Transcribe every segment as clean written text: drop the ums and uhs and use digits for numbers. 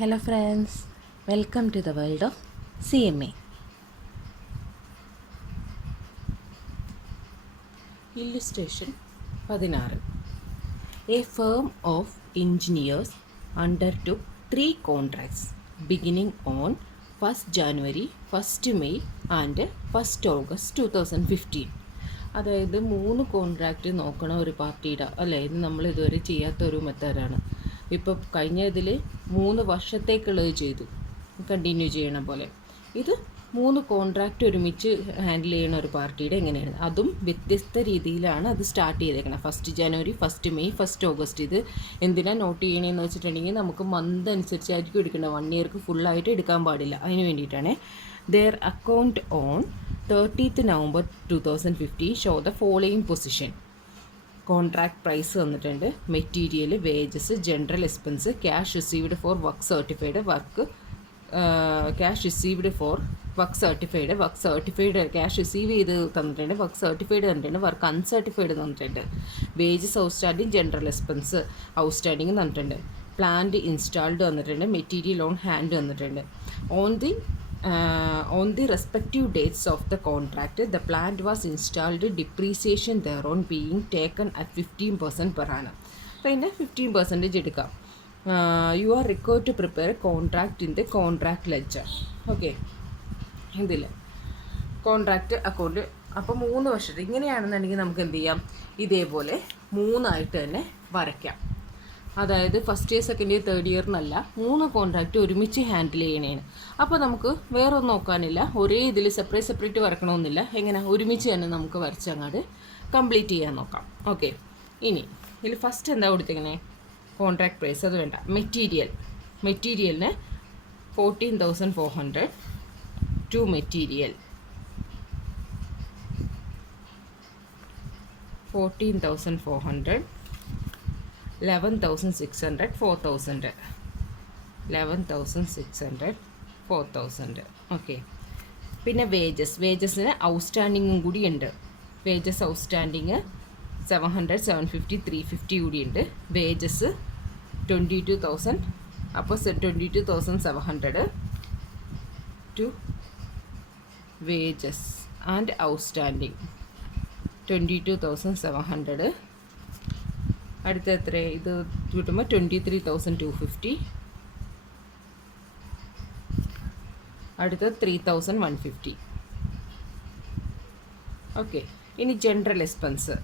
Hello friends, welcome to the world of CMA. Illustration 16. A firm of engineers undertook 3 contracts beginning on 1st January, 1st May and 1st August 2015. അതായത് 3 contract നോക്കണ ഒരു പാർട്ടിയുടെ അല്ലേ, ഇത് നമ്മൾ ഇതുവരെ ചെയ്യാത്തൊരു മെത്തേഡാണ്. ഇപ്പോൾ കഴിഞ്ഞ ഇതിൽ 3 വർഷത്തേക്കുള്ളത് ചെയ്തു, കണ്ടിന്യൂ ചെയ്യണ പോലെ. ഇത് 3 കോൺട്രാക്റ്റ് ഒരുമിച്ച് ഹാൻഡിൽ ചെയ്യുന്ന ഒരു പാർട്ടിയുടെ എങ്ങനെയാണ്, അതും വ്യത്യസ്ത രീതിയിലാണ് അത് സ്റ്റാർട്ട് ചെയ്തേക്കണം. 1st January, 1st May, 1st August. ഇത് എന്തിനാണ് നോട്ട് ചെയ്യണമെന്ന് വെച്ചിട്ടുണ്ടെങ്കിൽ നമുക്ക് മന്ത് അനുസരിച്ചായിരിക്കും എടുക്കേണ്ടത്, 1 ഇയർക്ക് ഫുള്ളായിട്ട് എടുക്കാൻ പാടില്ല. അതിന് വേണ്ടിയിട്ടാണ്. Their account on 30th November 2015 show the following position. Contract price തന്നിട്ടുണ്ട്, material, wages, general expense, cash received for work certified, cash received for work certified cash receive ചെയ്ത് തന്നിട്ടുണ്ട്, വർക്ക് സർട്ടിഫൈഡ് തന്നിട്ടുണ്ട്, വർക്ക് അൺസർട്ടിഫൈഡ് തന്നിട്ടുണ്ട്, wages outstanding, general expense outstanding തന്നിട്ടുണ്ട്, plant installed തന്നിട്ടുണ്ട്, material on hand തന്നിട്ടുണ്ട്. On the respective dates of the contract, the plant was installed, depreciation thereon being taken at 15% per annum. പിന്നെ 15% എടുക്കാം. You are required to prepare contract in the contract ledger. Okay, ഇതിൽ contract account. അപ്പോൾ 3 വർഷത്തെ ഇങ്ങനെയാണെന്നുണ്ടെങ്കിൽ നമുക്ക് എന്ത് ചെയ്യാം, ഇതേപോലെ 3 തന്നെ വരയ്ക്കാം. അതായത് first year, second year, third year എന്നല്ല, 3 കോൺട്രാക്റ്റ് ഒരുമിച്ച് ഹാൻഡിൽ ചെയ്യണേന്. അപ്പോൾ നമുക്ക് വേറെ ഒന്നും നോക്കാനില്ല, ഒരേ ഇതിൽ സെപ്പറേറ്റ് വരക്കണമെന്നില്ല. എങ്ങനെ ഒരുമിച്ച് തന്നെ നമുക്ക് വരച്ചങ്ങാട് കംപ്ലീറ്റ് ചെയ്യാൻ നോക്കാം. ഓക്കെ, ഇനി ഇതിൽ ഫസ്റ്റ് എന്താ കൊടുത്തിങ്ങനെ, കോൺട്രാക്ട് പ്രൈസ് അത് വേണ്ട. മെറ്റീരിയലിന് 14,400 ടു മെറ്റീരിയൽ, 14,400, 11,600, 4,000, 11,600, 4,000. ഓക്കെ, പിന്നെ വേജസിന് ഔട്ട്സ്റ്റാൻഡിങ്ങും കൂടി ഉണ്ട്. വേജസ് ഔട്ട്സ്റ്റാൻഡിങ് 700, 750, 350 കൂടി ഉണ്ട്. വേജസ് 22,000. അപ്പോൾ 22,700 ടു വേജസ് ആൻഡ് ഔട്ട്സ്റ്റാൻഡിങ് 22,700. അടുത്ത എത്ര ഇത് കിട്ടുമ്പോൾ 23,250. അടുത്ത 3,150. ഓക്കെ, ഇനി ജനറൽ എക്സ്പെൻസ്.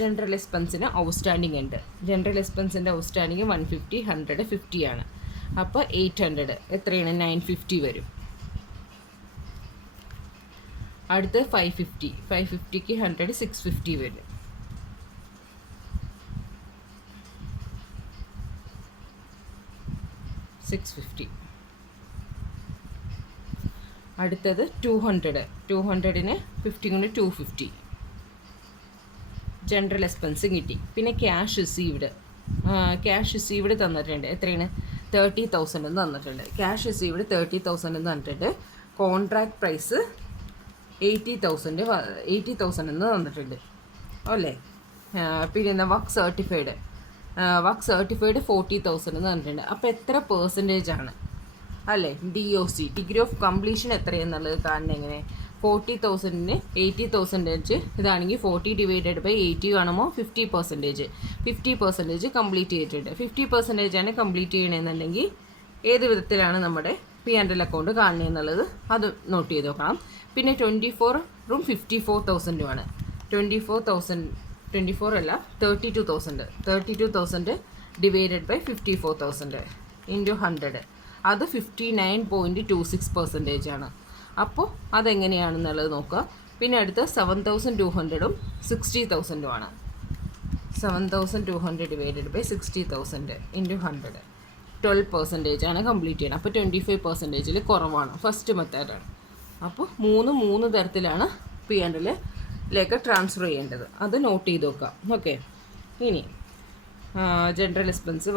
ജനറൽ എക്സ്പെൻസിന് ഔട്ട്സ്റ്റാൻഡിങ് ഉണ്ട്. ജനറൽ എക്സ്പെൻസിൻ്റെ ഔട്ട്സ്റ്റാൻഡിങ് 150, 100, 50 ആണ്. അപ്പോൾ 800 എത്രയാണ്, 950 വരും. അടുത്ത് 550, 550ക്ക് 100, 650 വരും. അടുത്തത് 200, 200ന് 50 കൊണ്ട് 250 ജനറൽ എക്സ്പെൻസ് കിട്ടി. പിന്നെ ക്യാഷ് റിസീവ്ഡ് തന്നിട്ടുണ്ട്. എത്രയാണ്, 30,000 എന്ന് തന്നിട്ടുണ്ട്. ക്യാഷ് റിസീവ്ഡ് 30,000 എന്ന് തന്നിട്ടുണ്ട്. കോൺട്രാക്ട് പ്രൈസ് 80,000 എന്ന് തന്നിട്ടുണ്ട് അല്ലേ. പിന്നെ വർക്ക് സർട്ടിഫൈഡ് 40,000 എന്ന് തന്നിട്ടുണ്ട്. അപ്പോൾ എത്ര പെർസെൻറ്റേജ് ആണ് അല്ലേ, DOC, ഡിഗ്രി ഓഫ് കംപ്ലീഷൻ എത്രയെന്നുള്ളത് കാണുന്നത് എങ്ങനെ, 40,000ന് 80% ഇതാണെങ്കിൽ 40/80 കാണുമ്പോൾ 50%. 50% കംപ്ലീറ്റ് ചെയ്തിട്ടുണ്ട്. 50% ആണ് കംപ്ലീറ്റ് ചെയ്യണമെന്നുണ്ടെങ്കിൽ ഏത് വിധത്തിലാണ് നമ്മുടെ P&L അക്കൗണ്ട് കാണുന്നതെന്നുള്ളത് അത് നോട്ട് ചെയ്ത് നോക്കണം. പിന്നെ 24 54,000 ആണ്. 24 അല്ല, 32,000 ഡിവൈഡഡ് ബൈ 54,000 ഇൻറ്റു 100. അത് 59.26% ആണ്. അപ്പോൾ അതെങ്ങനെയാണെന്നുള്ളത് നോക്കുക. പിന്നെ അടുത്ത് 7,200 60,000 ആണ്. 7,200 ഡിവൈഡഡ് ബൈ 60,000 ഇൻറ്റു 100, 12% ആണ് കംപ്ലീറ്റ് ചെയ്യണം. അപ്പോൾ 25% കുറവാണ്. ഫസ്റ്റ് മെത്തേഡാണ്. അപ്പോൾ 3 തരത്തിലാണ് P&Lലേക്ക് ട്രാൻസ്ഫർ ചെയ്യേണ്ടത്. അത് നോട്ട് ചെയ്ത് നോക്കാം. ഓക്കെ, ഇനി general expense,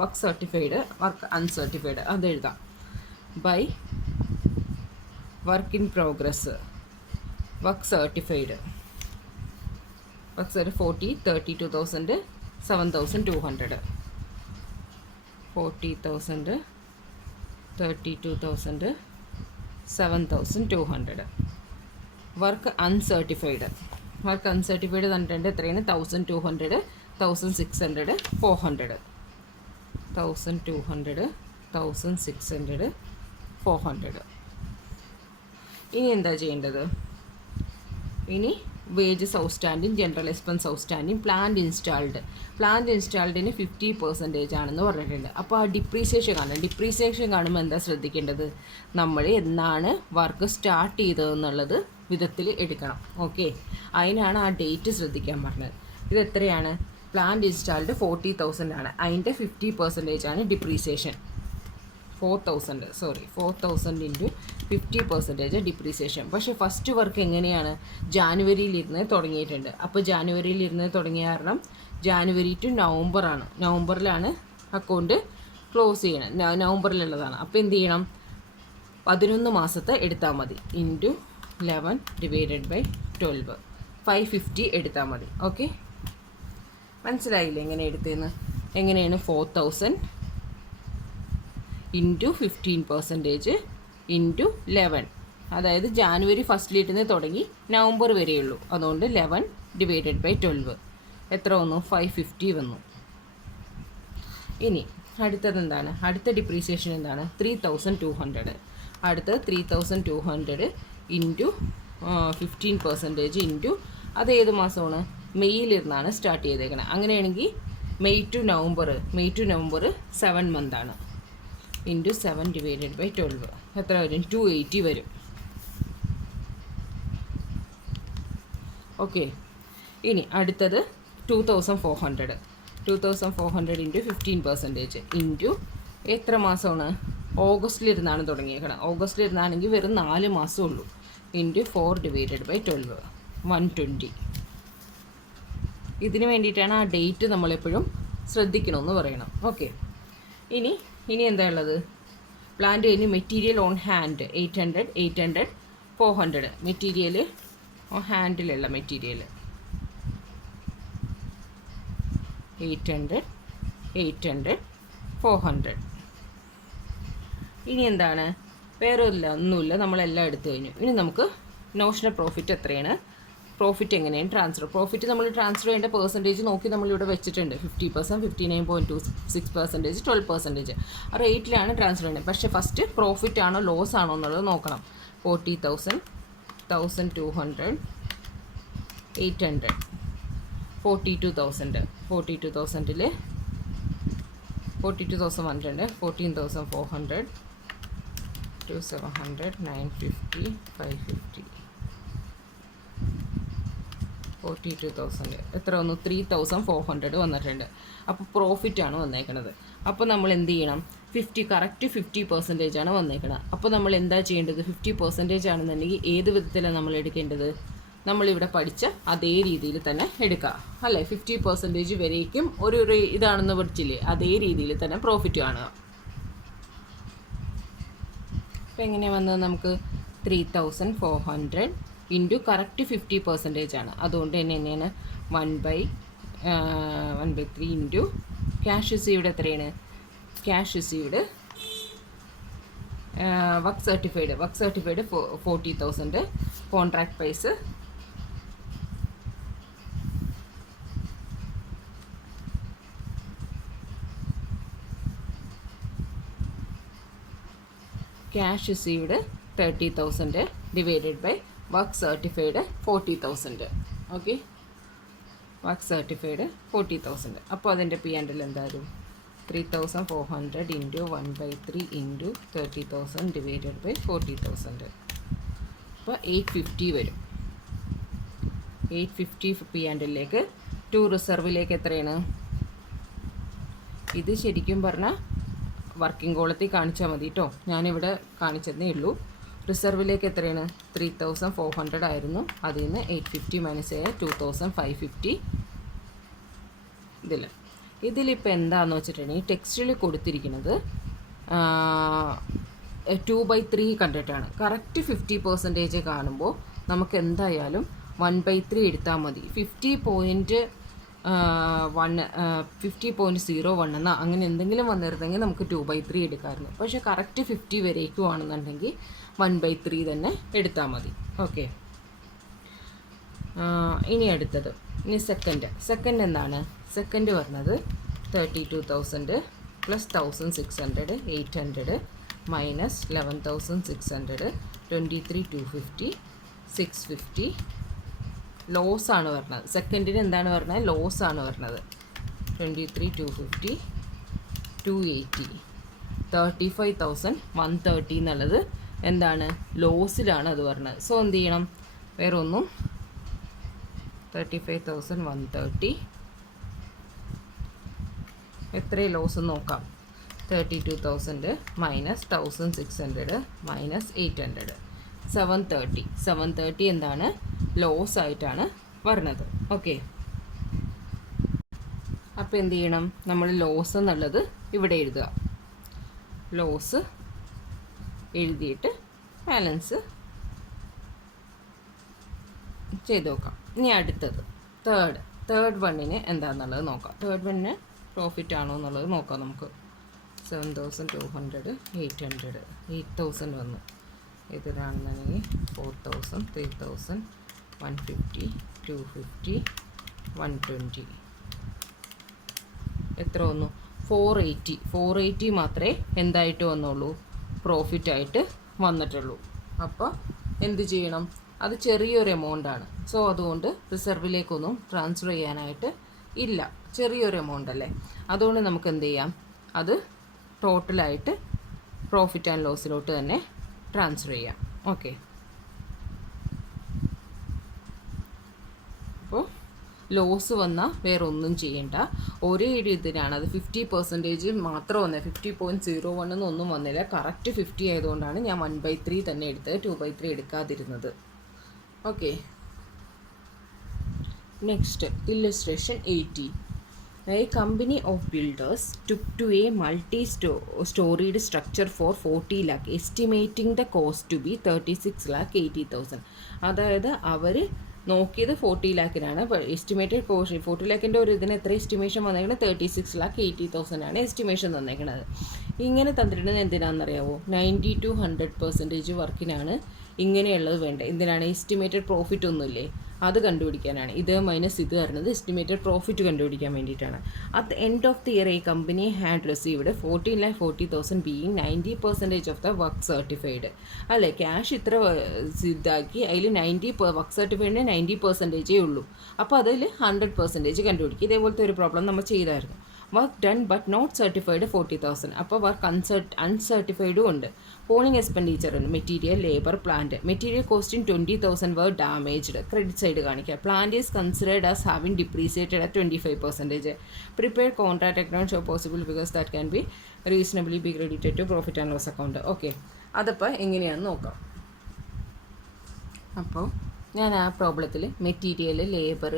work certified, work uncertified അത് എഴുതാം. By work in progress, work certified, 40, 32,000, 7,200. 40,000, 32,000, 7,200. Work uncertified തന്നിട്ടുണ്ട്. എത്രയാണ്? 1,200, 1,600, 400. 1,200, 1,600, 400. ഇനി എന്താ ചെയ്യേണ്ടത്? ഇനി wages outstanding, general expense outstanding, plant ഇൻസ്റ്റാൾഡിന് 50% ആണെന്ന് പറഞ്ഞിട്ടുണ്ട്. അപ്പോൾ ആ ഡിപ്രീസിയേഷൻ കാണുമ്പോൾ എന്താ ശ്രദ്ധിക്കേണ്ടത്? നമ്മൾ എന്നാണ് വർക്ക് സ്റ്റാർട്ട് ചെയ്തതെന്നുള്ളത് വിധത്തിൽ എടുക്കണം. ഓക്കെ, അതിനാണ് ആ ഡേറ്റ് ശ്രദ്ധിക്കാൻ പറഞ്ഞത്. ഇത് എത്രയാണ്? പ്ലാന്റ് ഇൻസ്റ്റാൾഡ് 40,000 ആണ്. അതിൻ്റെ 50% ആണ് ഡിപ്രീസിയേഷൻ. 4,000 into 50% depreciation. പക്ഷേ ഫസ്റ്റ് വർക്ക് എങ്ങനെയാണ്? ജാനുവരിയിലിരുന്ന് തുടങ്ങിയിട്ടുണ്ട്. അപ്പോൾ ജാനുവരിയിലിരുന്ന് തുടങ്ങിയ കാരണം ജാനുവരി ടു നവംബറാണ്. നവംബറിലാണ് അക്കൗണ്ട് ക്ലോസ് ചെയ്യണം. നവംബറിലുള്ളതാണ്. അപ്പോൾ എന്ത് ചെയ്യണം? 11 മാസത്തെ എടുത്താൽ മതി. ഇൻറ്റു 11 ഡിവൈഡഡ് ബൈ 12, 550 എടുത്താൽ മതി. ഓക്കെ, മനസ്സിലായില്ലേ എങ്ങനെ എടുത്തതെന്ന്? എങ്ങനെയാണ്? 4,000 ഇൻറ്റു 15% ഇൻറ്റു 11. അതായത് ജാനുവരി ഫസ്റ്റിലിരുന്ന് തുടങ്ങി നവംബർ വരെയുള്ളൂ. അതുകൊണ്ട് 11 ഡിവൈഡഡ് ബൈ 12 എത്ര വന്നു? 550 വന്നു. ഇനി അടുത്തത് എന്താണ്? അടുത്ത ഡിപ്രീസിയേഷൻ എന്താണ്? 3,200. അടുത്തത് 3,200 ഇൻറ്റു 15% ഇൻറ്റു അത് ഏത് മാസമാണ്? മെയ്യിലിരുന്നാണ് സ്റ്റാർട്ട് ചെയ്തേക്കുന്നത്. അങ്ങനെയാണെങ്കിൽ മെയ് ടു നവംബർ 7 മന്താണ്. ഇൻറ്റു 7 ഡിവൈഡഡ് ബൈ 12 എത്ര വരും? 280 വരും. ഓക്കെ, ഇനി അടുത്തത് 2,400 ഇൻറ്റു 15% ഇൻറ്റു എത്ര മാസമാണ്? ഓഗസ്റ്റിലിരുന്നാണ് തുടങ്ങിയേക്കണം. ഓഗസ്റ്റിലിരുന്നാണെങ്കിൽ വെറും 4 മാസമേ ഉള്ളൂ. Into 4 divided by 12 120. ഇതിന് വേണ്ടിയിട്ടാണ് ആ ഡേറ്റ് നമ്മളെപ്പോഴും ശ്രദ്ധിക്കണമെന്ന് പറയണം. ഓക്കെ, ഇനി എന്താ ഉള്ളത്? പ്ലാന്റ് കഴിഞ്ഞ് material on hand 800, 400. Material on ഹാൻഡിലുള്ള മെറ്റീരിയൽ 800, 400. ഇനി എന്താണ്? വേറെ ഒന്നുമില്ല, നമ്മളെല്ലാം എടുത്തു കഴിഞ്ഞു. ഇനി നമുക്ക് നോഷണൽ പ്രോഫിറ്റ് എത്രയാണ്? പ്രോഫിറ്റ് എങ്ങനെയാണ് പ്രോഫിറ്റ് നമ്മൾ ട്രാൻസ്ഫർ ചെയ്യേണ്ട പെർസെൻറ്റേജ് നോക്കി നമ്മളിവിടെ വെച്ചിട്ടുണ്ട്. 50%, 59.26%, 12%. ആ റേറ്റിലാണ് ട്രാൻസ്ഫർ ചെയ്യുന്നത്. പക്ഷേ ഫസ്റ്റ് പ്രോഫിറ്റ് ആണോ ലോസ് ആണോ എന്നുള്ളത് നോക്കണം. 40,000, 1,200, 800, 42,000. 42,000ൽ 42,100, 14,400, 2,700, 950, 550, 42,000 എത്ര വന്നു? 3,400 വന്നിട്ടുണ്ട്. അപ്പോൾ പ്രോഫിറ്റാണ് വന്നേക്കണത്. അപ്പോൾ നമ്മൾ എന്ത് ചെയ്യണം? കറക്റ്റ് 50% ആണ് വന്നേക്കണത്. അപ്പോൾ നമ്മൾ എന്താ ചെയ്യേണ്ടത്? 50% ആണെന്നുണ്ടെങ്കിൽ ഏത് വിധത്തിലാണ് നമ്മൾ എടുക്കേണ്ടത്? നമ്മളിവിടെ പഠിച്ച അതേ രീതിയിൽ തന്നെ എടുക്കുക അല്ലേ? 50% വരേക്കും ഒരു ഇതാണെന്ന് പഠിച്ചില്ലേ? അതേ രീതിയിൽ തന്നെ പ്രോഫിറ്റ് കാണുക. അപ്പോൾ എങ്ങനെ വന്നത്? നമുക്ക് 3,400 ഇൻറ്റു കറക്റ്റ് 50% ആണ്. അതുകൊണ്ട് തന്നെ തന്നെയാണ് 1/3 ഇൻറ്റു ക്യാഷ് റിസീവ്ഡ് എത്രയാണ്? Cash received work certified 40,000. Contract price cash received 30,000 divided by work certified 40,000. Okay, work certified 40,000. അപ്പോൾ അതിൻ്റെ P&L എന്തായാലും 3,400 ഇൻറ്റു 1/3 ഇൻറ്റു 30,000 ഡിവൈഡഡ് ബൈ 40,000. അപ്പോൾ 850 വരും. 850 P&Lലേക്ക്. ടു റിസർവിലേക്ക് എത്രയാണ്? ഇത് ശരിക്കും പറഞ്ഞാൽ വർക്കിംഗ് കോളത്തിൽ കാണിച്ചാൽ മതി കേട്ടോ. ഞാനിവിടെ കാണിച്ചതേ ഉള്ളൂ. റിസർവിലേക്ക് എത്രയാണ്? 3,400 ആയിരുന്നു. അതിൽ നിന്ന് 850 മൈനസ് ചെയ്യാൻ 2,550. ഇതിലിപ്പോൾ എന്താണെന്ന് വെച്ചിട്ടുണ്ടെങ്കിൽ ടെക്സ്റ്റിൽ കൊടുത്തിരിക്കുന്നത് 2/3 കണ്ടിട്ടാണ്. കറക്റ്റ് 50% കാണുമ്പോൾ നമുക്ക് എന്തായാലും 1/3 എടുത്താൽ മതി. 50 50.01 എന്നോ അങ്ങനെ എന്തെങ്കിലും വന്നിരുന്നെങ്കിൽ നമുക്ക് 2/3 എടുക്കാമായിരുന്നു. പക്ഷേ കറക്റ്റ് 50 വരേക്കും ആണെന്നുണ്ടെങ്കിൽ 1/3 തന്നെ എടുത്താൽ മതി. ഓക്കെ, ഇനി അടുത്തത്, ഇനി സെക്കൻഡ് എന്താണ്? സെക്കൻഡ് പറഞ്ഞത് 32,000 പ്ലസ് 1,600 800 മൈനസ് 11,600 23,250 650 ലോസ് ആണ് പറഞ്ഞത്. സെക്കൻഡിന് എന്താണ് പറഞ്ഞത്? ലോസ് ആണ് പറഞ്ഞത്. 23,250 280 35,130 എന്നുള്ളത് എന്താണ്? ലോസിലാണ് അത് പറഞ്ഞത്. സോ എന്ത് ചെയ്യണം? വേറെ ഒന്നും 35,130 എത്രയും ലോസ് നോക്കാം. 32,000 മൈനസ് 1,600 മൈനസ് 800 730 എന്താണ്? ലോസ് ആയിട്ടാണ് വരുന്നത്. ഓക്കെ, അപ്പോൾ എന്ത് ചെയ്യണം? നമ്മൾ ലോസ് എന്നുള്ളത് ഇവിടെ എഴുതുക. ലോസ് എഴുതിയിട്ട് ബാലൻസ് ചെയ്ത് നോക്കാം. ഇനി അടുത്തത് തേർഡ് വണ്ണിന് എന്താണെന്നുള്ളത് നോക്കാം. തേർഡ് വണ്ണിന് പ്രോഫിറ്റ് ആണോ എന്നുള്ളത് നോക്കാം നമുക്ക്. 7,200 800 8,000 വന്നു. ഇതിലാണെന്നുണ്ടെങ്കിൽ 4,000 3,000 150 250 120 എത്ര വന്നു? 480 മാത്രമേ എന്തായിട്ട് വന്നുള്ളൂ? പ്രോഫിറ്റായിട്ട് വന്നിട്ടുള്ളൂ. അപ്പോൾ എന്ത് ചെയ്യണം? അത് ചെറിയൊരു എമൗണ്ടാണ്. സോ അതുകൊണ്ട് റിസർവിലേക്കൊന്നും ട്രാൻസ്ഫർ ചെയ്യാനായിട്ട് ഇല്ല. ചെറിയൊരു എമൗണ്ട് അല്ലേ? അതുകൊണ്ട് നമുക്ക് എന്ത് ചെയ്യാം? അത് ടോട്ടലായിട്ട് പ്രോഫിറ്റ് ആൻഡ് ലോസിലോട്ട് തന്നെ ട്രാൻസ്ഫർ ചെയ്യാം. ഓക്കെ, അപ്പോൾ ലോസ് വന്നാൽ വേറെ ഒന്നും ചെയ്യേണ്ട. ഒരേ ഇതിനാണ് അത് 50% മാത്രം വന്നത്. 50.01 എന്നൊന്നും വന്നില്ല. കറക്റ്റ് 50 ആയതുകൊണ്ടാണ് ഞാൻ 1/3 തന്നെ എടുത്തത്, 2/3 എടുക്കാതിരുന്നത്. Okay, next illustration 80. A company of builders took to a multi-storied structure for 40 lakh, estimating the cost to be 36,80,000. അതായത് അവർ നോക്കിയത് 40 ലാക്കിനാണ്. എസ്റ്റിമേറ്റഡ് കോസ്റ്റ് 40 ലാക്കിൻ്റെ ഒരു ഇതിന് എത്ര എസ്റ്റിമേഷൻ വന്നേക്കുന്നത്? 36,80,000 ആണ് എസ്റ്റിമേഷൻ തന്നേക്കുന്നത്. ഇങ്ങനെ തന്നിട്ടുള്ളത് എന്തിനാണെന്നറിയാവോ? 90 to 100% വർക്കിനാണ് ഇങ്ങനെയുള്ളത് വേണ്ടത്. എന്തിനാണ്? എസ്റ്റിമേറ്റഡ് പ്രോഫിറ്റ് ഒന്നുമില്ലേ, അത് കണ്ടുപിടിക്കാനാണ്. ഇത് മൈനസ് ഇത് വരുന്നത് എസ്റ്റിമേറ്റഡ് പ്രോഫിറ്റ് കണ്ടുപിടിക്കാൻ വേണ്ടിയിട്ടാണ്. At the end of the year ഈ company had received 14,40,000 being 90% of the work certified. അല്ലേ, ക്യാഷ് ഇത്ര ഇതാക്കി അതിൽ 90 വർക്ക് സർട്ടിഫൈഡിന് 90% ഉള്ളൂ. അപ്പോൾ അതിൽ 100% കണ്ടുപിടിക്കും. ഇതേപോലത്തെ ഒരു പ്രോബ്ലം നമ്മൾ ചെയ്തായിരുന്നു. Work done but not certified 40,000. അപ്പോൾ വർക്ക് അൺസർട്ടിഫൈഡും ഉണ്ട്. പോളിംഗ് എക്സ്പെൻഡിച്ചർ ഉണ്ട്. Material, labour, plant. Material costing 20,000 were damaged. Credit side കാണിക്കുക. Plant is considered as having depreciated at 25%. Prepared contract account show possible figures that can be reasonably be credited to profit and loss account. Okay, അതപ്പോൾ എങ്ങനെയാണെന്ന് നോക്കാം. അപ്പോൾ ഞാൻ ആ പ്രോബ്ലത്തിൽ material, labour,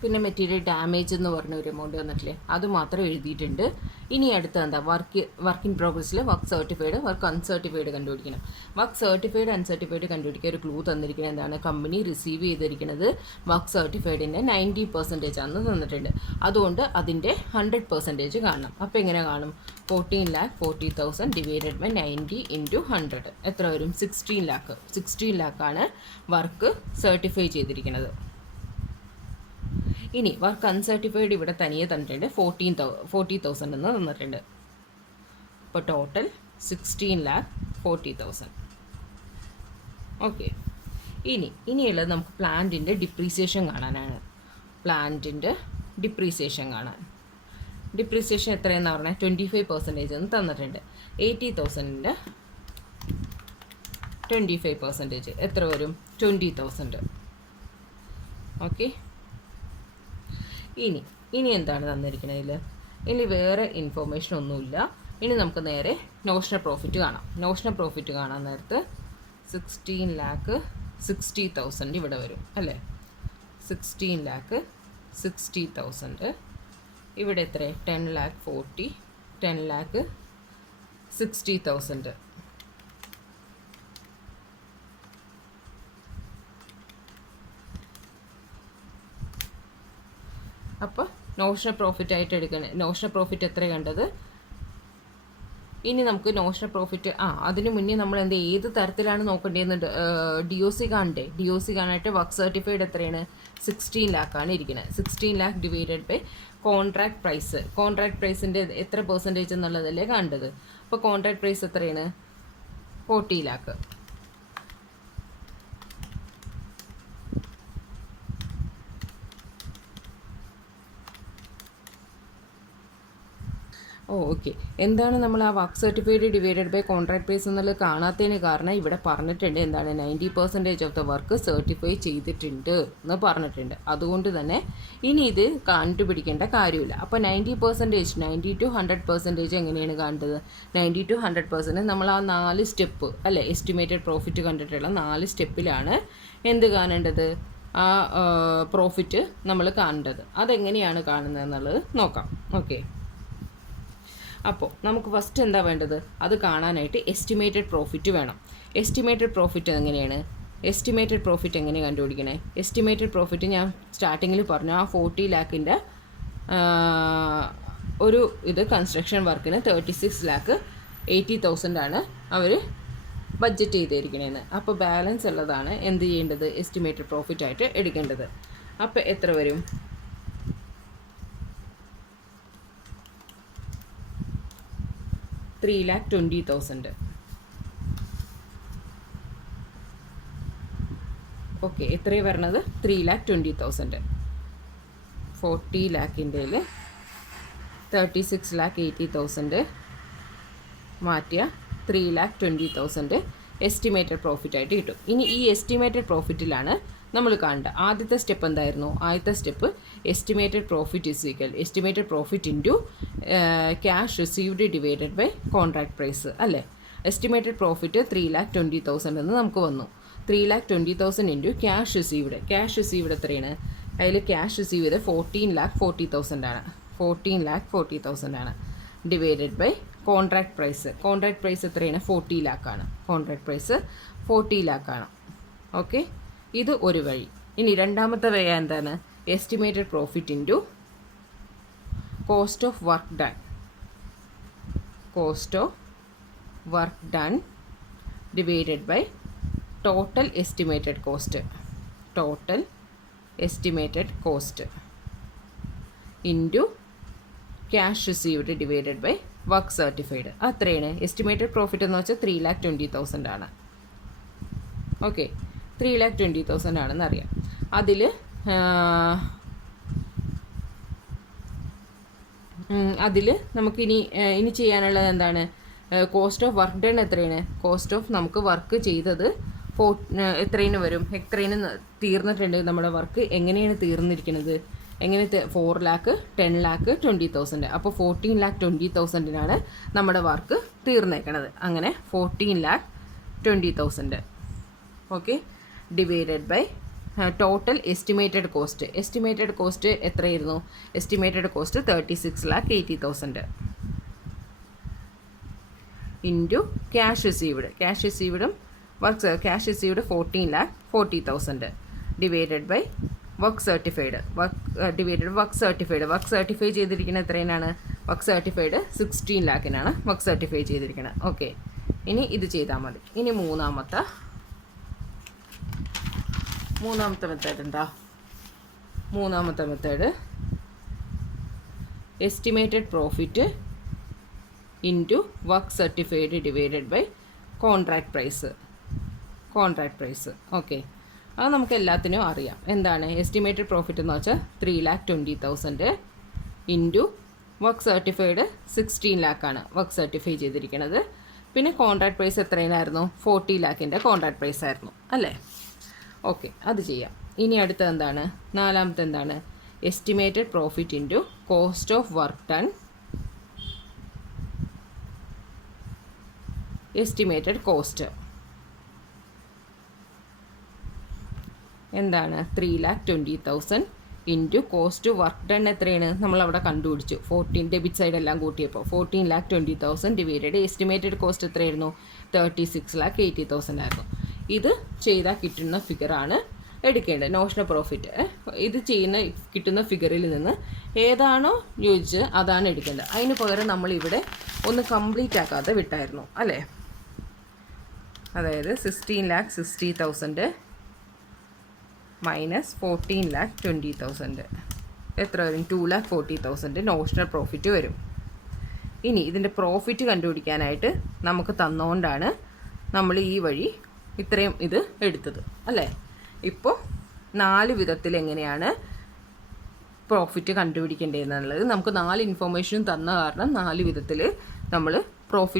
പിന്നെ material damage എന്ന് പറഞ്ഞ ഒരു എമൗണ്ട് വന്നിട്ടില്ലേ, അത് മാത്രം എഴുതിയിട്ടുണ്ട്. ഇനി അടുത്ത എന്താ? വർക്ക് ഇൻ പ്രോഗ്രസ്സിൽ വർക്ക് സർട്ടിഫൈഡ്, വർക്ക് അൺസർട്ടിഫൈഡ് കണ്ടുപിടിക്കണം. വർക്ക് സർട്ടിഫൈഡ് അൺസർട്ടിഫൈഡ് കണ്ടുപിടിക്കാൻ ഒരു ക്ലൂ തന്നിരിക്കുന്നത് എന്താണ്? കമ്പനി റിസീവ് ചെയ്തിരിക്കുന്നത് വർക്ക് സർട്ടിഫൈഡിൻ്റെ 90% ആണെന്ന് തന്നിട്ടുണ്ട്. അതുകൊണ്ട് അതിൻ്റെ 100% കാണണം. അപ്പോൾ എങ്ങനെ കാണും? 14,40,000 ഡിവൈഡഡ് ബൈ 90 ഇൻറ്റു 100 എത്ര വരും? 16 lakh. 16 lakh ആണ് വർക്ക് സർട്ടിഫൈ ചെയ്തിരിക്കുന്നത്. ഇനി വർക്ക് അൺസർട്ടിഫൈഡ് ഇവിടെ തനിയെ തന്നിട്ടുണ്ട്, 40,000 എന്ന് തന്നിട്ടുണ്ട്. അപ്പോൾ ടോട്ടൽ 16,40,000. ഓക്കെ, ഇനിയുള്ളത് നമുക്ക് പ്ലാന്റിൻ്റെ ഡിപ്രീസിയേഷൻ കാണാനാണ്. പ്ലാന്റിൻ്റെ ഡിപ്രീസിയേഷൻ കാണാൻ. ഡിപ്രീസിയേഷൻ എത്രയെന്ന് പറഞ്ഞാൽ 25% എന്ന് തന്നിട്ടുണ്ട്. 80,000ൻ്റെ 25% എത്ര വരും? 20,000. ഓക്കെ, ഇനി എന്താണ് തന്നിരിക്കുന്നതിൽ? ഇനി വേറെ ഇൻഫോർമേഷൻ ഒന്നുമില്ല. ഇനി നമുക്ക് നേരെ നോഷണൽ പ്രോഫിറ്റ് കാണാം. നോഷണൽ പ്രോഫിറ്റ് കാണാൻ നേരത്ത് 16,60,000 ഇവിടെ വരും അല്ലേ? 16,60,000 ഇവിടെ എത്ര? 10,40,000 10,60,000. അപ്പോൾ നോഷണൽ പ്രോഫിറ്റ് ആയിട്ട് എടുക്കണേ. നോഷണൽ പ്രോഫിറ്റ് എത്ര കണ്ടത്? ഇനി നമുക്ക് നോഷണൽ പ്രോഫിറ്റ് അതിന് മുന്നേ നമ്മൾ ഏത് തരത്തിലാണ് നോക്കേണ്ടതെന്ന് DOC കാണണ്ടേ? DOC കാണാനായിട്ട് വർക്ക് സർട്ടിഫൈഡ് എത്രയാണ്? 16 ലാക്കാണ് ഇരിക്കുന്നത്. 16 lakh divided by contract price. Contract പ്രൈസിൻ്റെ എത്ര പെർസെൻറ്റേജ് എന്നുള്ളതല്ലേ കണ്ടത്. അപ്പോൾ കോൺട്രാക്ട് പ്രൈസ് എത്രയാണ്? 40 ലാക്ക്. ഓക്കെ. എന്താണ് നമ്മൾ ആ work certified divided by contract price എന്നുള്ളത് കാണാത്തതിന് കാരണം ഇവിടെ പറഞ്ഞിട്ടുണ്ട് എന്താണ് 90% ഓഫ് ദ വർക്ക് സർട്ടിഫൈ ചെയ്തിട്ടുണ്ട് എന്ന് പറഞ്ഞിട്ടുണ്ട്. അതുകൊണ്ട് തന്നെ ഇനി ഇത് കണ്ടുപിടിക്കേണ്ട കാര്യമില്ല. അപ്പോൾ 90%, 90 to 100% എങ്ങനെയാണ് കാണേണ്ടത്? 90 to 100% നമ്മൾ ആ 4 സ്റ്റെപ്പ് അല്ലേ, എസ്റ്റിമേറ്റഡ് പ്രോഫിറ്റ് കണ്ടിട്ടുള്ള 4 സ്റ്റെപ്പിലാണ് എന്ത് കാണേണ്ടത്? ആ പ്രോഫിറ്റ് നമ്മൾ കാണേണ്ടത്. അതെങ്ങനെയാണ് കാണുന്നത് എന്നുള്ളത് നോക്കാം. ഓക്കെ. അപ്പോൾ നമുക്ക് ഫസ്റ്റ് എന്താ വേണ്ടത്? അത് കാണാനായിട്ട് എസ്റ്റിമേറ്റഡ് പ്രോഫിറ്റ് വേണം. എസ്റ്റിമേറ്റഡ് പ്രോഫിറ്റ് എങ്ങനെയാണ്? എസ്റ്റിമേറ്റഡ് പ്രോഫിറ്റ് എങ്ങനെ കണ്ടുപിടിക്കണേ? എസ്റ്റിമേറ്റഡ് പ്രോഫിറ്റ് ഞാൻ സ്റ്റാർട്ടിങ്ങിൽ പറഞ്ഞു, ആ 40 ലാക്കിൻ്റെ ഒരു ഇത് കൺസ്ട്രക്ഷൻ വർക്കിന് 36,80,000 ആണ് അവർ ബഡ്ജറ്റ് ചെയ്തിരിക്കണേന്ന്. അപ്പോൾ ബാലൻസ് ഉള്ളതാണ് എന്ത് ചെയ്യേണ്ടത്? എസ്റ്റിമേറ്റഡ് പ്രോഫിറ്റ് ആയിട്ട് എടുക്കേണ്ടത്. അപ്പോൾ എത്ര വരും? 3,20,000. ഓക്കെ. എത്രയാണ് വരണത്? 3,20,000. 40 ലാക്കിൻ്റെ 36,80,000 മാറ്റിയ 3,20,000 എസ്റ്റിമേറ്റഡ് പ്രോഫിറ്റ് ആയിട്ട് കിട്ടും. ഇനി ഈ എസ്റ്റിമേറ്റഡ് പ്രോഫിറ്റിലാണ് നമ്മൾ കാണേണ്ട ആദ്യത്തെ സ്റ്റെപ്പ് എന്തായിരുന്നു? ആദ്യത്തെ step estimated profit is equal estimated profit into cash received divided by contract price അല്ലേ. എസ്റ്റിമേറ്റഡ് പ്രോഫിറ്റ് 3,20,000 എന്ന് നമുക്ക് വന്നു. 3,20,000 into cash received. Cash received എത്രയാണ്? അതിൽ ക്യാഷ് റിസീവ് ചെയ്ത് 14,40,000 ആണ്. 14,40,000 ആണ് divided by contract price. Contract price എത്രയാണ്? 40 ലാക്കാണ്. കോൺട്രാക്ട് പ്രൈസ് 40 ലാക്കാണ്. ഓക്കെ. ഇത് ഒരു വഴി. ഇനി രണ്ടാമത്തെ വഴി എന്താണ്? Estimated profit into cost of work done. Cost of work done divided by total estimated cost. Total estimated cost into cash received divided by work certified. അത്രയാണ് എസ്റ്റിമേറ്റഡ് പ്രോഫിറ്റ് എന്ന് വെച്ചാൽ 3,20,000 ആണ്. ഓക്കെ. 3,20,000 ആണെന്ന് അറിയാം. അതിൽ നമുക്കിനി ചെയ്യാനുള്ളത് എന്താണ്? കോസ്റ്റ് ഓഫ് വർക്ക് ഡൺ എത്രയാണ്? കോസ്റ്റ് ഓഫ് നമുക്ക് വർക്ക് ചെയ്തത് എത്രയിന് വരും? എത്രയിന് തീർന്നിട്ടുണ്ട് നമ്മുടെ വർക്ക്? എങ്ങനെയാണ് തീർന്നിരിക്കുന്നത്? എങ്ങനെ? 4 ലാക്ക്, 10 ലാക്ക്, 20,000. അപ്പോൾ 14,20,000 നമ്മുടെ വർക്ക് തീർന്നേക്കണത്. അങ്ങനെ 14,20,000 okay divided by total estimated cost. Estimated cost എത്രയായിരുന്നു? Estimated cost 36,80,000 into cash received. Cash റിസീവ്ഡും cash received 14,40,000 divided by work certified. Work certify ചെയ്തിരിക്കുന്നത് എത്രയാണ്? വർക്ക് സർട്ടിഫൈഡ് 16 ലാക്കിനാണ് വർക്ക് സർട്ടിഫൈ ചെയ്തിരിക്കുന്നത്. ഓക്കെ. ഇനി ഇത് ചെയ്താൽ മതി. ഇനി മൂന്നാമത്തെ മെത്തേഡ് എന്താ? മൂന്നാമത്തെ method estimated profit into work certified divided by contract price. Okay. അത് നമുക്ക് എല്ലാത്തിനും അറിയാം. എന്താണ് എസ്റ്റിമേറ്റഡ് പ്രോഫിറ്റ് എന്ന് വെച്ചാൽ? 3,20,000 ഇൻറ്റു വർക്ക് സർട്ടിഫൈഡ് 16 ലാക്കാണ് വർക്ക് സർട്ടിഫൈ ചെയ്തിരിക്കുന്നത്. പിന്നെ കോൺട്രാക്ട് പ്രൈസ് എത്രയായിരുന്നു? 40 ലാക്കിൻ്റെ കോൺട്രാക്ട് പ്രൈസ് ആയിരുന്നു അല്ലേ. ഓക്കെ. അത് ചെയ്യാം. ഇനി അടുത്തത് എന്താണ്? നാലാമത്തെ എന്താണ്? Estimated profit into cost of work done estimated cost. എന്താണ്? 3,20,000 ഇൻറ്റു കോസ്റ്റ് വർക്ക് ഡൺ എത്രയാണ്? നമ്മളവിടെ കണ്ടുപിടിച്ചു. 14 ഡെബിറ്റ് സൈഡ് എല്ലാം കൂട്ടിയപ്പോൾ 14,20,000 ഡിവൈഡഡ് എസ്റ്റിമേറ്റഡ് കോസ്റ്റ് എത്രയായിരുന്നു? 36,80,000 ആയിരുന്നു. ഇത് ചെയ്താൽ കിട്ടുന്ന ഫിഗറാണ് എടുക്കേണ്ടത് നോഷണൽ പ്രോഫിറ്റ്. ഇത് കിട്ടുന്ന ഫിഗറിൽ നിന്ന് ഏതാണോ യോജിച്ച് അതാണ് എടുക്കേണ്ടത്. അതിന് പകരം നമ്മളിവിടെ ഒന്ന് കംപ്ലീറ്റ് ആക്കാതെ വിട്ടായിരുന്നു അല്ലേ? അതായത് 16,60,000 മൈനസ് 14,20,000 എത്ര വരും? 2,40,000 നോഷണൽ പ്രോഫിറ്റ് വരും. ഇനി ഇതിൻ്റെ പ്രോഫിറ്റ് കണ്ടുപിടിക്കാനായിട്ട് നമുക്ക് തന്നുകൊണ്ടാണ് നമ്മൾ ഈ വഴി ഇത്രയും ഇത് എടുത്തത് അല്ലേ? ഇപ്പോൾ 4 വിധത്തിൽ എങ്ങനെയാണ് പ്രോഫിറ്റ് കണ്ടുപിടിക്കേണ്ടതെന്നുള്ളത് നമുക്ക് 4 ഇൻഫോർമേഷനും തന്ന കാരണം 4 വിധത്തിൽ നമ്മൾ പ്രോഫിറ്റ്